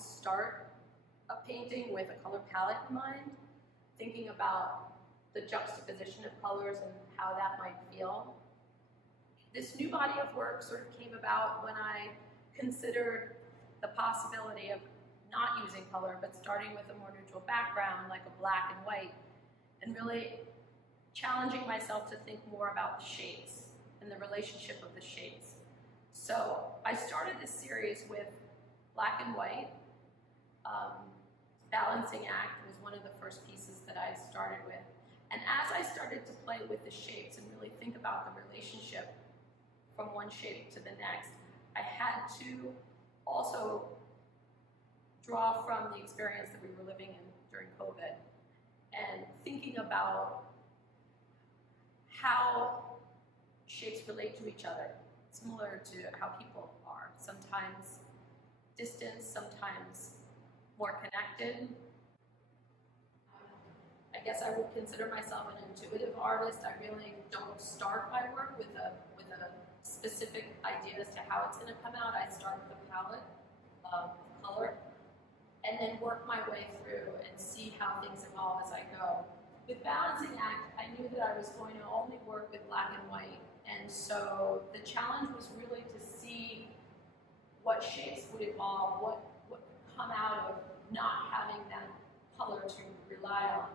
start a painting with a color palette in mind, thinking about the juxtaposition of colors and how that might feel. This new body of work sort of came about when I considered the possibility of not using color, but starting with a more neutral background, like a black and white, and really challenging myself to think more about the shades and the relationship of the shades. So I started this series with black and white. Balancing act was one of the first pieces that I started with. And as I started to play with the shapes and really think about the relationship from one shape to the next, I had to also draw from the experience that we were living in during COVID and thinking about how shapes relate to each other, similar to how people are. Sometimes distant, sometimes more connected. I guess I would consider myself an intuitive artist. I really don't start my work with a specific idea as to how it's going to come out. I start with a palette of color and then work my way through and see how things evolve as I go. With Balancing Act, I knew that I was going to only work with black and white, and so the challenge was really to see what shapes would evolve, what would come out of not having that color to rely on.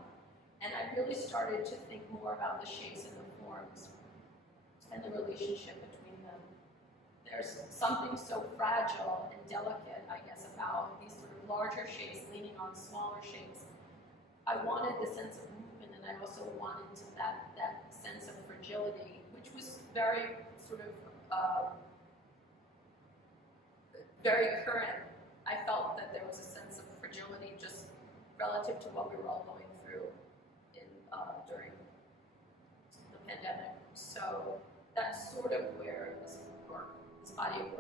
And I really started to think more about the shapes and the forms and the relationship between them. There's something so fragile and delicate, I guess, about these sort of larger shapes leaning on smaller shapes. I wanted the sense of movement, and I also wanted that sense of fragility, which was very sort of very current. I felt that there was a sense of fragility just relative to what we were all going through during the pandemic. So that's sort of where this body of